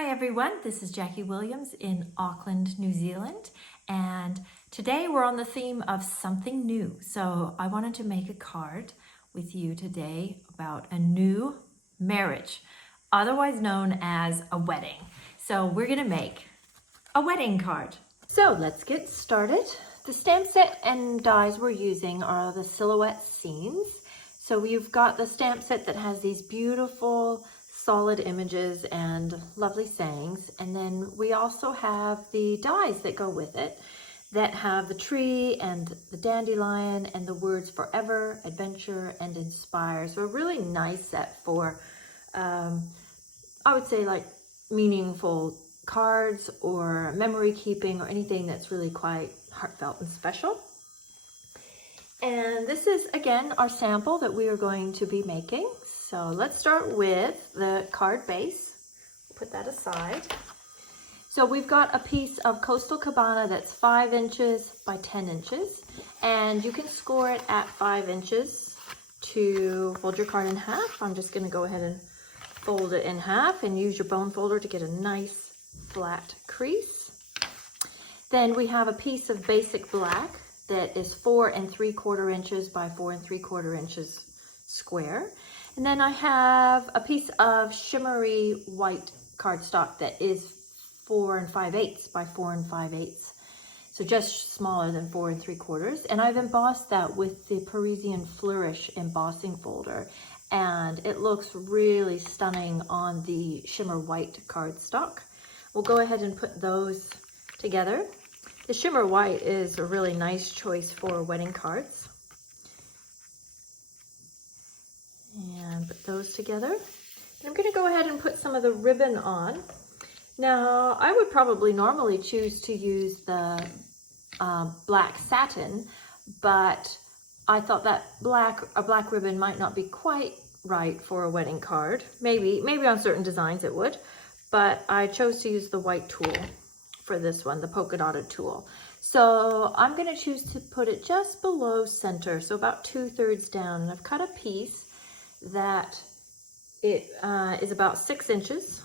Hi everyone, this is Jackie Williams in Auckland, New Zealand, and today we're on the theme of something new. So I wanted to make a card with you today about a new marriage, otherwise known as a wedding. So we're gonna make a wedding card. So let's get started. The stamp set and dies we're using are the silhouette scenes. So we've got the stamp set that has these beautiful solid images and lovely sayings, and then we also have the dies that go with it that have the tree and the dandelion and the words forever, adventure, and inspire. So a really nice set for I would say like meaningful cards or memory keeping or anything that's really quite heartfelt and special. And this is again our sample that we are going to be making. So let's start with the card base. Put that aside. So we've got a piece of Coastal Cabana that's 5 inches by 10 inches. And you can score it at 5 inches to fold your card in half. I'm just gonna go ahead and fold it in half and use your bone folder to get a nice flat crease. Then we have a piece of basic black that is 4 3/4 inches by 4 3/4 inches square. And then I have a piece of shimmery white cardstock that is 4 5/8 by 4 5/8. So just smaller than 4 3/4. And I've embossed that with the Parisian Flourish embossing folder. And it looks really stunning on the shimmer white cardstock. We'll go ahead and put those together. The shimmer white is a really nice choice for wedding cards. And put those together. And I'm going to go ahead and put some of the ribbon on. Now, I would probably normally choose to use the black satin, but I thought that a black ribbon might not be quite right for a wedding card. Maybe on certain designs it would, but I chose to use the white tool for this one, the polka dotted tool. So I'm going to choose to put it just below center, so about 2/3 down. And I've cut a piece that it is about 6 inches,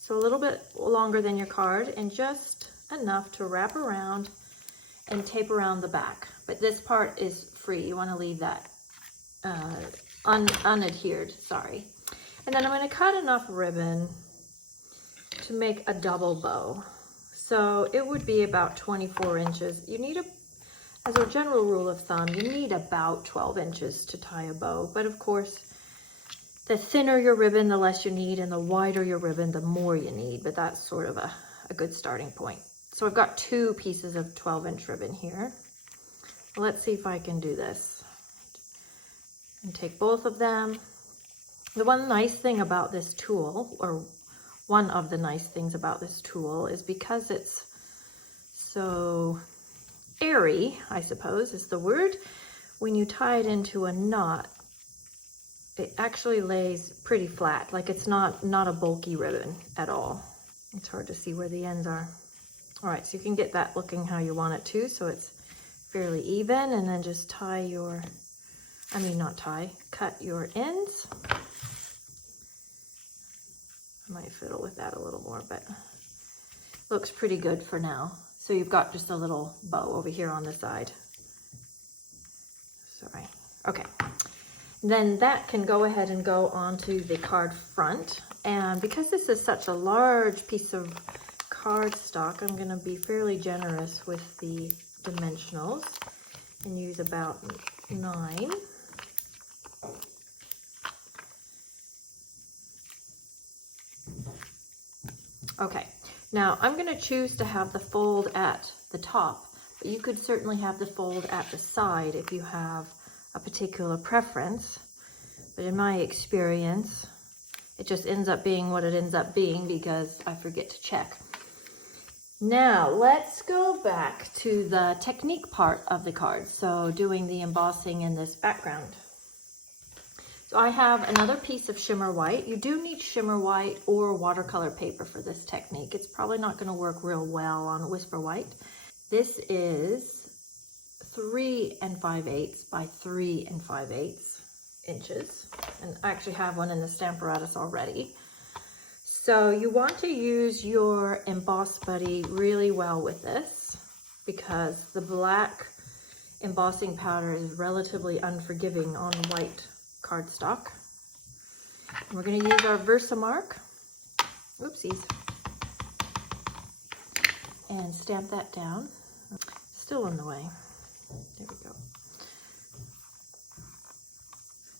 so a little bit longer than your card, and just enough to wrap around and tape around the back. But this part is free. You want to leave that unadhered, sorry. And then I'm going to cut enough ribbon to make a double bow. So it would be about 24 inches. You need as a general rule of thumb, you need about 12 inches to tie a bow. But of course, the thinner your ribbon, the less you need, and the wider your ribbon, the more you need. But that's sort of a good starting point. So I've got 2 pieces of 12-inch ribbon here. Let's see if I can do this. And take both of them. The one nice thing about this tool, or one of the nice things about this tool, is because it's so airy, I suppose is the word, when you tie it into a knot, it actually lays pretty flat. Like it's not a bulky ribbon at all. It's hard to see where the ends are. All right, so you can get that looking how you want it to, so it's fairly even, and then just cut your ends. I might fiddle with that a little more, but looks pretty good for now. So you've got just a little bow over here on the side. Sorry, okay. Then that can go ahead and go onto the card front. And because this is such a large piece of cardstock, I'm gonna be fairly generous with the dimensionals and use about 9. Okay, now I'm gonna choose to have the fold at the top, but you could certainly have the fold at the side if you have a particular preference. But in my experience, it just ends up being what it ends up being because I forget to check. Now let's go back to the technique part of the card. So doing the embossing in this background. So I have another piece of shimmer white. You do need shimmer white or watercolor paper for this technique. It's probably not going to work real well on Whisper White. This is 3 5/8 by 3 5/8 inches. And I actually have one in the Stamparatus already. So you want to use your emboss buddy really well with this because the black embossing powder is relatively unforgiving on white cardstock. And we're going to use our Versamark, oopsies, and stamp that down. Still in the way. There we go.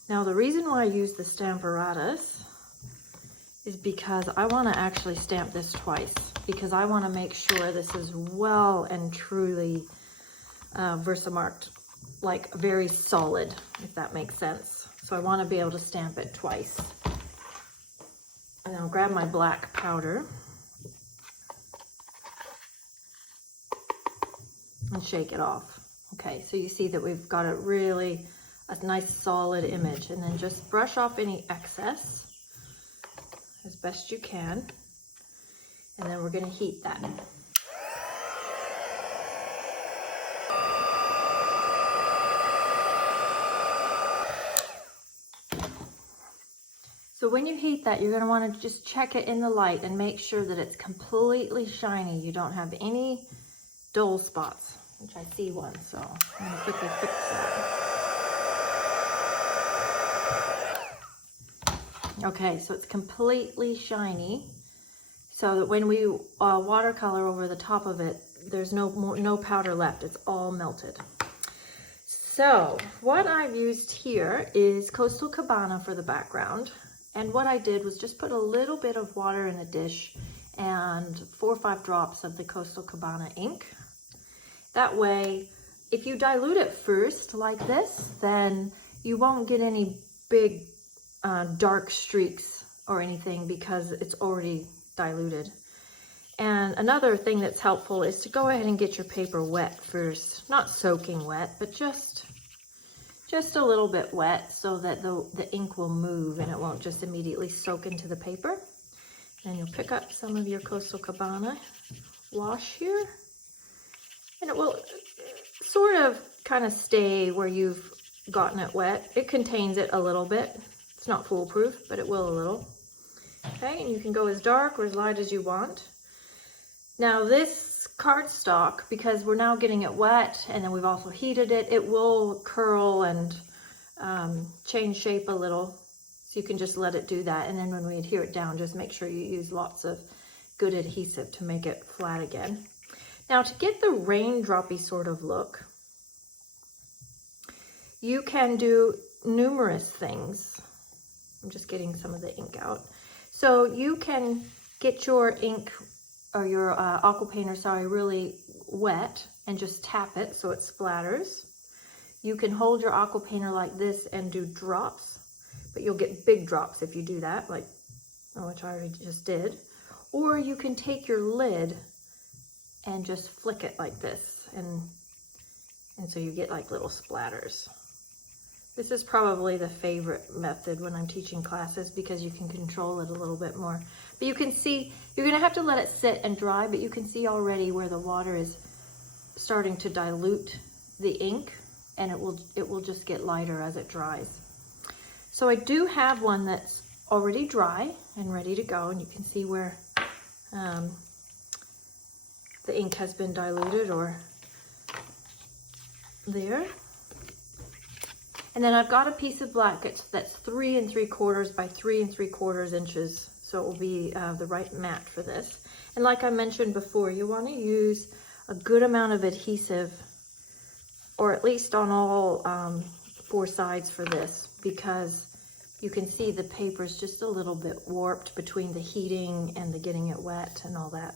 Now the reason why I use the Stamparatus is because I want to actually stamp this twice, because I want to make sure this is well and truly Versamarked, like very solid, if that makes sense. So I want to be able to stamp it twice. And I'll grab my black powder and shake it off. Okay, so you see that we've got a really a nice solid image, and then just brush off any excess as best you can, and then we're going to heat that. So when you heat that, you're going to want to just check it in the light and make sure that it's completely shiny. You don't have any dull spots, which I see one, so I'm going to quickly fix that. Okay, so it's completely shiny, so that when we watercolor over the top of it, there's no powder left. It's all melted. So what I've used here is Coastal Cabana for the background. And what I did was just put a little bit of water in a dish and 4 or 5 drops of the Coastal Cabana ink. That way, if you dilute it first like this, then you won't get any big dark streaks or anything because it's already diluted. And another thing that's helpful is to go ahead and get your paper wet first. Not soaking wet, but just a little bit wet so that the ink will move and it won't just immediately soak into the paper. And you'll pick up some of your Coastal Cabana wash here, and it will sort of kind of stay where you've gotten it wet. It contains it a little bit. It's not foolproof, but it will a little. Okay, and you can go as dark or as light as you want. Now this cardstock, because we're now getting it wet and then we've also heated it, it will curl and change shape a little. So you can just let it do that. And then when we adhere it down, just make sure you use lots of good adhesive to make it flat again. Now to get the raindroppy sort of look, you can do numerous things. I'm just getting some of the ink out. So you can get your ink or your aqua painter, really wet and just tap it so it splatters. You can hold your aqua painter like this and do drops, but you'll get big drops if you do that, like which I already just did. Or you can take your lid and just flick it like this, and so you get like little splatters. This is probably the favorite method when I'm teaching classes because you can control it a little bit more. But you can see, you're gonna have to let it sit and dry, but you can see already where the water is starting to dilute the ink, and it will just get lighter as it dries. So I do have one that's already dry and ready to go, and you can see where the ink has been diluted or there. And then I've got a piece of black that's 3 3/4 by 3 3/4 inches. So it will be the right mat for this. And like I mentioned before, you want to use a good amount of adhesive, or at least on all 4 sides for this, because you can see the paper is just a little bit warped between the heating and the getting it wet and all that.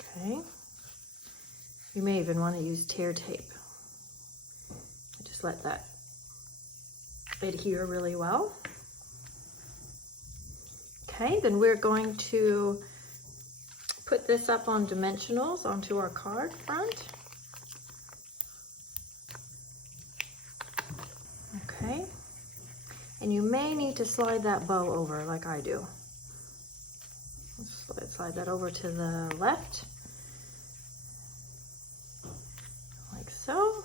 Okay. You may even want to use tear tape. Just let that adhere really well. Okay, then we're going to put this up on dimensionals onto our card front. Okay, and you may need to slide that bow over like I do. Slide that over to the left, like so.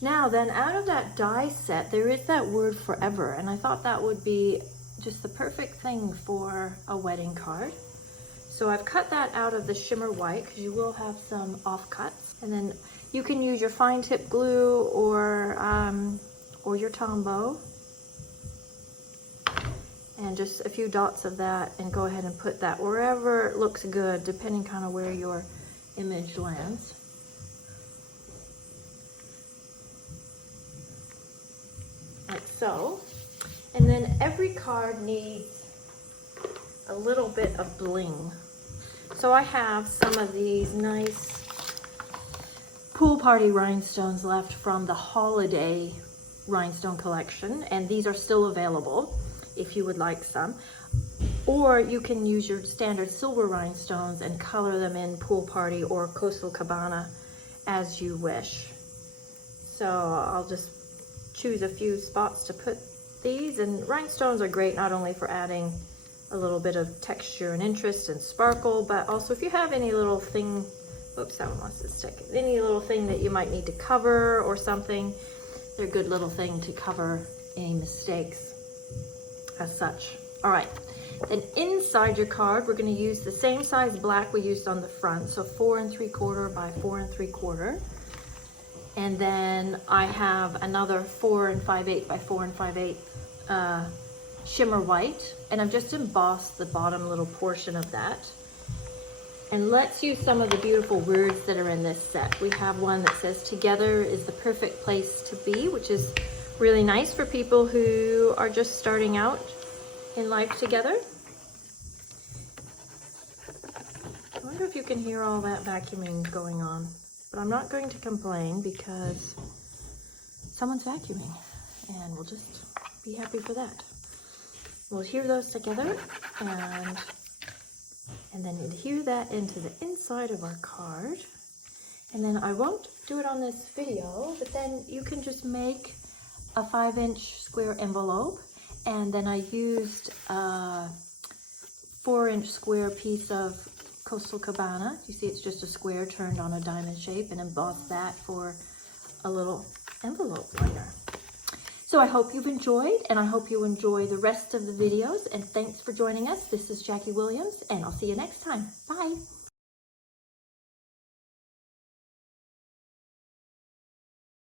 Now then, out of that die set, there is that word forever, and I thought that would be just the perfect thing for a wedding card. So I've cut that out of the shimmer white because you will have some offcuts. And then you can use your fine tip glue or your Tombow. And just a few dots of that, and go ahead and put that wherever it looks good, depending kind of where your image lands. Like so. And then every card needs a little bit of bling. So I have some of these nice pool party rhinestones left from the holiday rhinestone collection, and these are still available if you would like some. Or you can use your standard silver rhinestones and color them in pool party or Coastal Cabana as you wish. So I'll just choose a few spots to put these, and rhinestones are great not only for adding a little bit of texture and interest and sparkle, but also if you have any little thing, oops, that one wants to stick, any little thing that you might need to cover or something, they're a good little thing to cover any mistakes as such. All right, then inside your card, we're going to use the same size black we used on the front, so 4 3/4 by 4 3/4. And then I have another 4 5/8 by 4 5/8 shimmer white, and I've just embossed the bottom little portion of that. And let's use some of the beautiful words that are in this set. We have one that says, "Together is the perfect place to be," which is really nice for people who are just starting out in life together. I wonder if you can hear all that vacuuming going on, but I'm not going to complain because someone's vacuuming, and we'll just be happy for that. We'll adhere those together and then adhere that into the inside of our card. And then I won't do it on this video, but then you can just make a 5-inch square envelope, and then I used a 4-inch square piece of Coastal Cabana. You see it's just a square turned on a diamond shape, and embossed that for a little envelope liner. So I hope you've enjoyed, and I hope you enjoy the rest of the videos, and thanks for joining us. This is Jackie Williams, and I'll see you next time. Bye.